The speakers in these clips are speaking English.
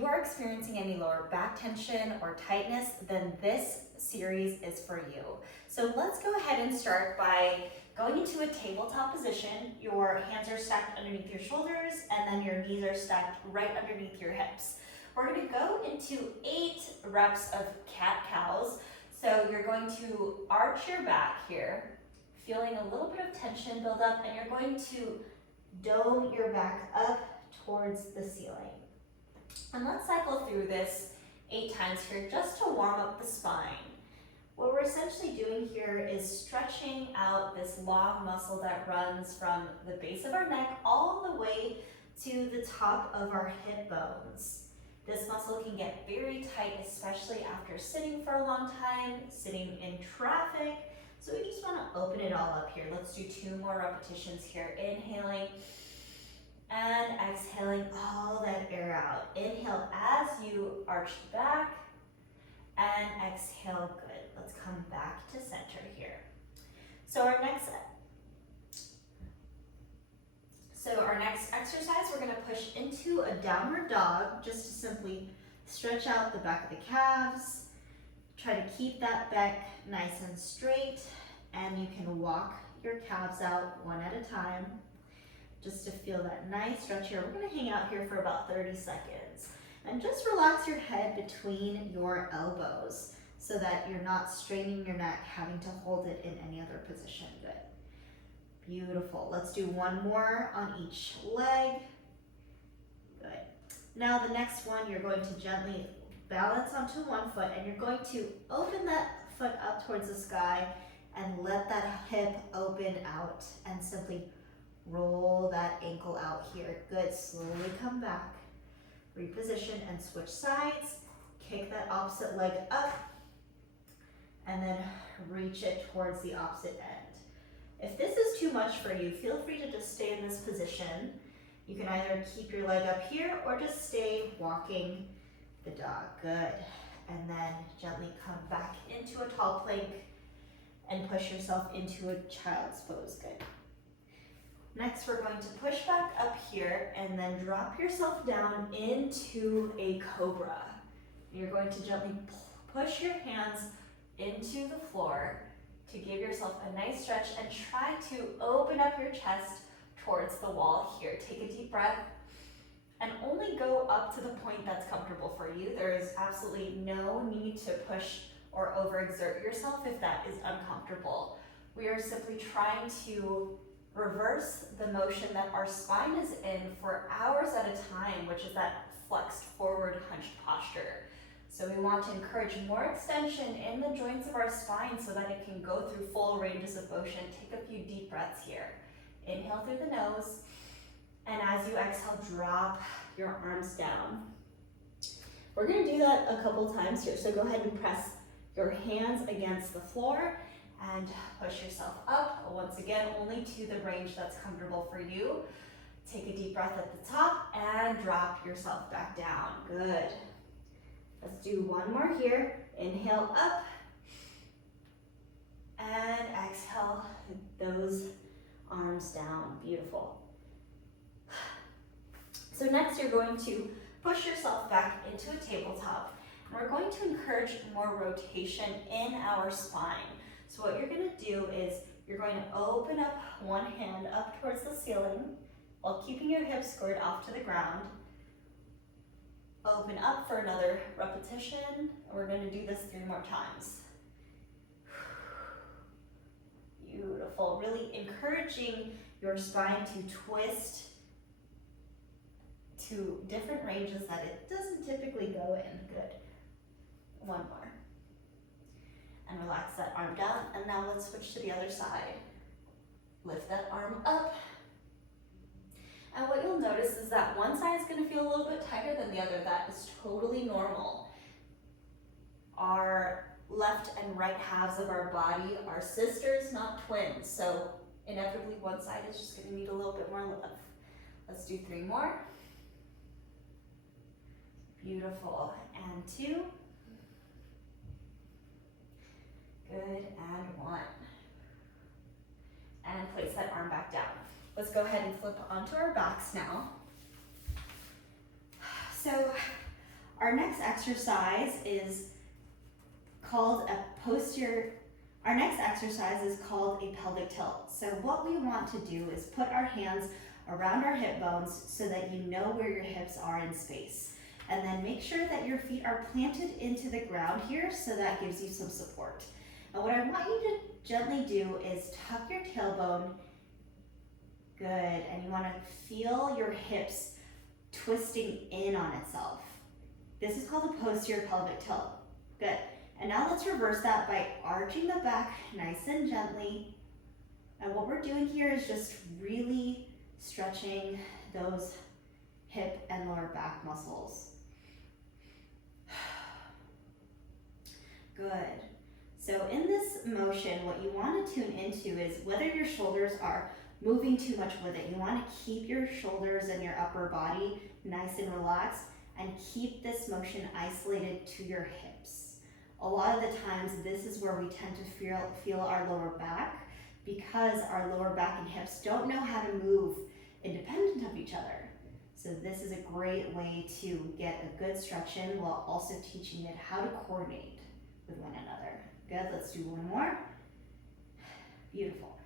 you are experiencing any lower back tension or tightness, then this series is for you. So let's go ahead and start by going into a tabletop position. Your hands are stacked underneath your shoulders and then your knees are stacked right underneath your hips. We're going to go into 8 reps of cat-cows. So you're going to arch your back here, feeling a little bit of tension build up, and you're going to dome your back up towards the ceiling. And let's cycle through this 8 times here just to warm up the spine. What we're essentially doing here is stretching out this long muscle that runs from the base of our neck all the way to the top of our hip bones. This muscle can get very tight, especially after sitting for a long time, sitting in traffic. So we just want to open it all up here. Let's do 2 more repetitions here. Inhaling and exhaling all that air out. Inhale as you arch the back and exhale. Good. Let's come back to center here. So our next exercise, we're going to push into a downward dog just to simply stretch out the back of the calves. Try to keep that back nice and straight, and you can walk your calves out one at a time just to feel that nice stretch here. We're going to hang out here for about 30 seconds. And just relax your head between your elbows so that you're not straining your neck, having to hold it in any other position. Good. Beautiful. Let's do 1 more on each leg. Good. Now the next one, you're going to gently balance onto 1 foot, and you're going to open that foot up towards the sky and let that hip open out and simply roll that ankle out here. Good. Slowly come back. Reposition and switch sides. Kick that opposite leg up and then reach it towards the opposite end. If this is too much for you, feel free to just stay in this position. You can either keep your leg up here or just stay walking the dog. Good. And then gently come back into a tall plank and push yourself into a child's pose. Good. Next, we're going to push back up here and then drop yourself down into a cobra. You're going to gently push your hands into the floor to give yourself a nice stretch and try to open up your chest towards the wall here. Take a deep breath and only go up to the point that's comfortable for you. There is absolutely no need to push or overexert yourself if that is uncomfortable. We are simply trying to reverse the motion that our spine is in for hours at a time, which is that flexed forward hunched posture. So we want to encourage more extension in the joints of our spine so that it can go through full ranges of motion. Take a few deep breaths here. Inhale through the nose, and as you exhale, drop your arms down. We're going to do that a couple times here. So go ahead and press your hands against the floor and push yourself up. Once again, only to the range that's comfortable for you. Take a deep breath at the top and drop yourself back down. Good. Let's do 1 more here. Inhale up and exhale those arms down. Beautiful. So next you're going to push yourself back into a tabletop. And we're going to encourage more rotation in our spine. So what you're going to do is you're going to open up one hand up towards the ceiling while keeping your hips squared off to the ground. Open up for another repetition, and we're going to do this 3 more times. Beautiful. Really encouraging your spine to twist to different ranges that it doesn't typically go in. Good. 1 more. And relax that arm down, and now let's switch to the other side. Lift that arm up. And what you'll notice is that one side is going to feel a little bit tighter than the other. That is totally normal. Our left and right halves of our body are sisters, not twins. So inevitably one side is just going to need a little bit more love. Let's do 3 more. Beautiful. And 2. Good, and 1. And place that arm back down. Let's go ahead and flip onto our backs now. So Our next exercise is called a pelvic tilt. So what we want to do is put our hands around our hip bones so that you know where your hips are in space. And then make sure that your feet are planted into the ground here so that gives you some support. And what I want you to gently do is tuck your tailbone. Good. And you want to feel your hips twisting in on itself. This is called a posterior pelvic tilt. Good. And now let's reverse that by arching the back nice and gently. And what we're doing here is just really stretching those hip and lower back muscles. Good. So in this motion, what you want to tune into is whether your shoulders are moving too much with it. You want to keep your shoulders and your upper body nice and relaxed and keep this motion isolated to your hips. A lot of the times, this is where we tend to feel our lower back because our lower back and hips don't know how to move independent of each other. So this is a great way to get a good stretch in while also teaching it how to coordinate with one another. Good, let's do one more. Beautiful.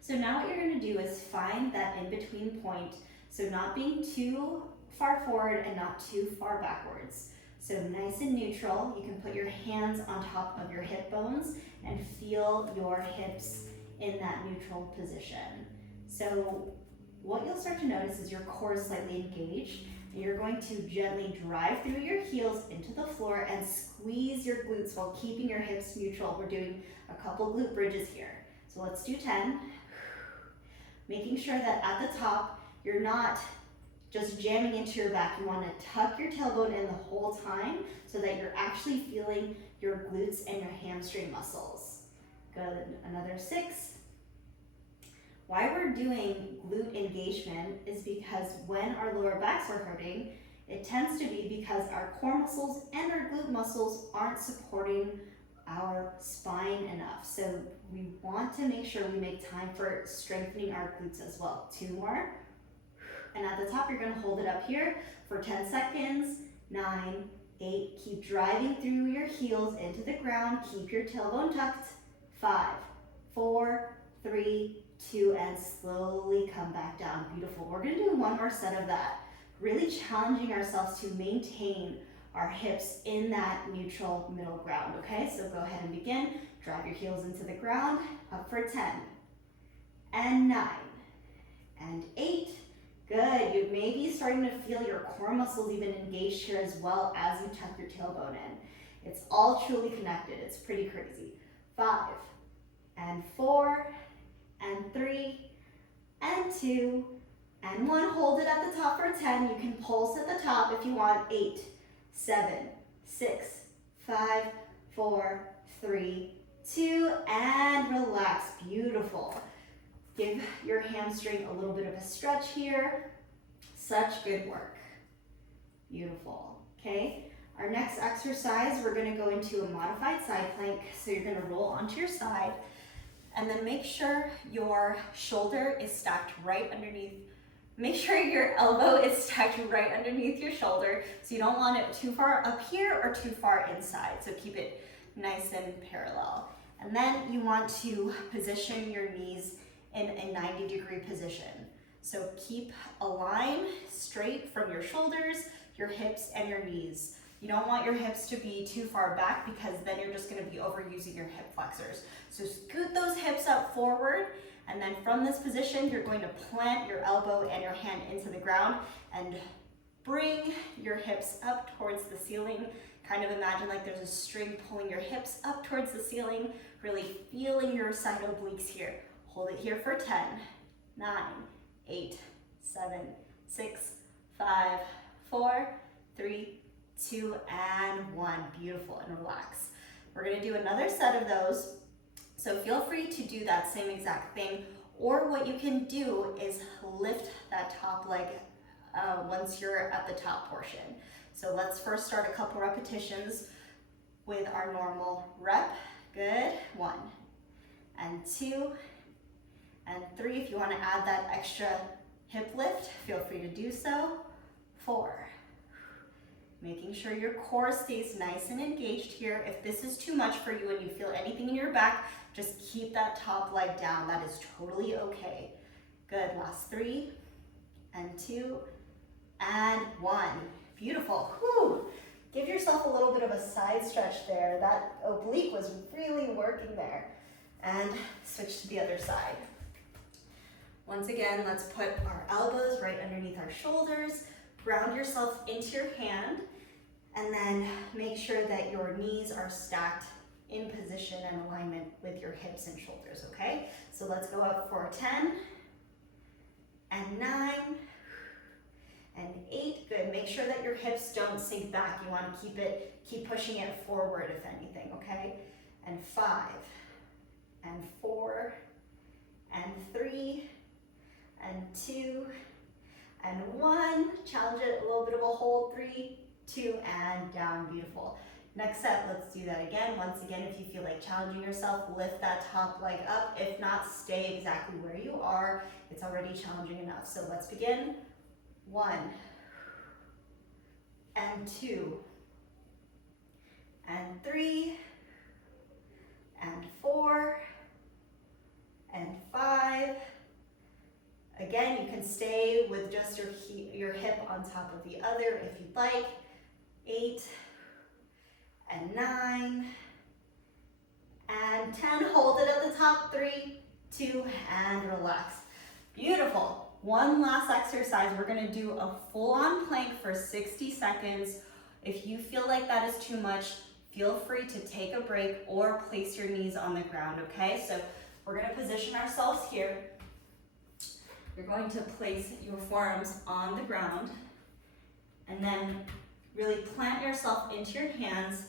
So now what you're going to do is find that in-between point, so not being too far forward and not too far backwards. So nice and neutral, you can put your hands on top of your hip bones and feel your hips in that neutral position. So what you'll start to notice is your core is slightly engaged, and you're going to gently drive through your heels into the floor and squeeze your glutes while keeping your hips neutral. We're doing a couple glute bridges here. So let's do 10. Making sure that at the top, you're not just jamming into your back. You want to tuck your tailbone in the whole time so that you're actually feeling your glutes and your hamstring muscles. Good, another 6. Why we're doing glute engagement is because when our lower backs are hurting, it tends to be because our core muscles and our glute muscles aren't supporting our spine enough. So we want to make sure we make time for strengthening our glutes as well. 2 more. And at the top, you're going to hold it up here for 10 seconds. 9, 8, keep driving through your heels into the ground. Keep your tailbone tucked. 5, 4, 3, 2, and slowly come back down. Beautiful. We're going to do one more set of that. Really challenging ourselves to maintain our hips in that neutral middle ground, okay? So go ahead and begin. Drive your heels into the ground. Up for 10, and 9, and 8. Good. You may be starting to feel your core muscles even engaged here as well as you tuck your tailbone in. It's all truly connected. It's pretty crazy. 5, and 4, and 3, and 2, and 1. Hold it at the top for 10. You can pulse at the top if you want. 8, 7, 6, 5, 4, 3, 2, and relax. Beautiful. Give your hamstring a little bit of a stretch here. Such good work. Beautiful. Okay. Our next exercise, we're going to go into a modified side plank. So you're going to roll onto your side and then make sure your shoulder is stacked right underneath. Make sure your elbow is stacked right underneath your shoulder. So you don't want it too far up here or too far inside. So keep it nice and parallel. And then you want to position your knees in a 90-degree position. So keep a line straight from your shoulders, your hips, and your knees. You don't want your hips to be too far back because then you're just going to be overusing your hip flexors. So scoot those hips up forward, and then from this position, you're going to plant your elbow and your hand into the ground and bring your hips up towards the ceiling. Kind of imagine like there's a string pulling your hips up towards the ceiling, really feeling your side obliques here. Hold it here for 10, 9, 8, 7, 6, 5, 4, 3, 2, and 1. Beautiful, and relax. We're going to do another set of those. So feel free to do that same exact thing, or what you can do is lift that top leg once you're at the top portion. So let's first start a couple repetitions with our normal rep. Good. 1, and 2, and 3. If you want to add that extra hip lift, feel free to do so. 4, Making sure your core stays nice and engaged here. If this is too much for you and you feel anything in your back, just keep that top leg down. That is totally okay. Good, last 3 and 2 and 1. Beautiful. Whew. Give yourself a little bit of a side stretch there. That oblique was really working there. And switch to the other side. Once again, let's put our elbows right underneath our shoulders. Ground yourself into your hand, and then make sure that your knees are stacked in position and alignment with your hips and shoulders, okay? So let's go up for 10 and 9 and 8. Good. Make sure that your hips don't sink back. You want to keep pushing it forward if anything, okay? And 5 and 4 and 3 and 2 and 1. Challenge it, a little bit of a hold. 3, 2, and down. Beautiful. Next set, let's do that again. Once again, if you feel like challenging yourself, lift that top leg up. If not, stay exactly where you are. It's already challenging enough. So let's begin. 1 and 2 and 3 and 4 and 5. Again, you can stay with just your hip on top of the other if you'd like. 8 and 9 and 10. Hold it at the top. 3, 2, and relax. Beautiful. One last exercise. We're going to do a full-on plank for 60 seconds. If you feel like that is too much, feel free to take a break or place your knees on the ground, okay? So we're going to position ourselves here. You're going to place your forearms on the ground and then really plant yourself into your hands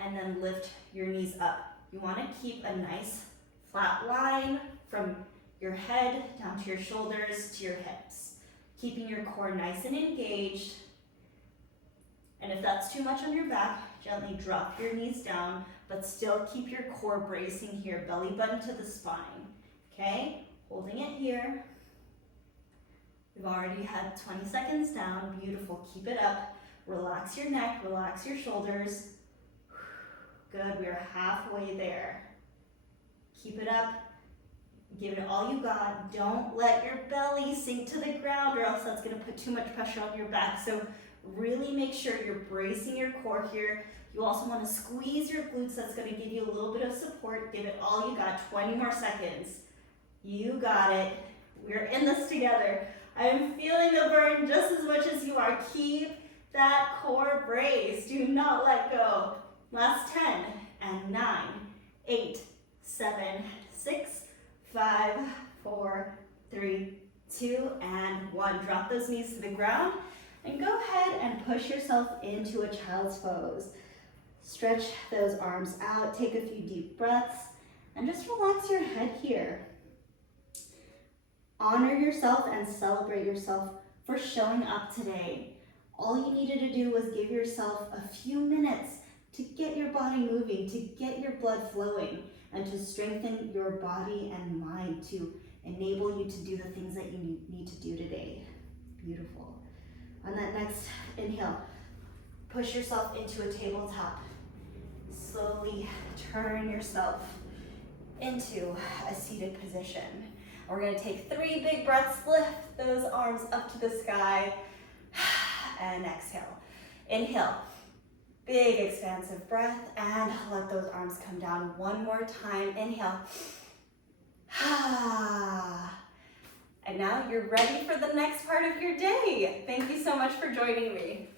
and then lift your knees up. You want to keep a nice flat line from your head down to your shoulders to your hips, keeping your core nice and engaged. And if that's too much on your back, gently drop your knees down, but still keep your core bracing here, belly button to the spine, okay? Holding it here. We've already had 20 seconds down. Beautiful. Keep it up. Relax your neck, relax your shoulders. Good. We are halfway there. Keep it up. Give it all you got. Don't let your belly sink to the ground or else that's going to put too much pressure on your back. So really make sure you're bracing your core here. You also want to squeeze your glutes. That's going to give you a little bit of support. Give it all you got. 20 more seconds. You got it. We're in this together. I'm feeling the burn just as much as you are. Keep that core brace. Do not let go. Last 10 and 9, 8, 7, 6, 5, 4, 3, 2, and 1. Drop those knees to the ground and go ahead and push yourself into a child's pose. Stretch those arms out. Take a few deep breaths and just relax your head here. Honor yourself and celebrate yourself for showing up today. All you needed to do was give yourself a few minutes to get your body moving, to get your blood flowing, and to strengthen your body and mind to enable you to do the things that you need to do today. Beautiful. On that next inhale, push yourself into a tabletop. Slowly turn yourself into a seated position. We're going to take 3 big breaths, lift those arms up to the sky, and exhale. Inhale, big expansive breath, and let those arms come down one more time. Inhale. And now you're ready for the next part of your day. Thank you so much for joining me.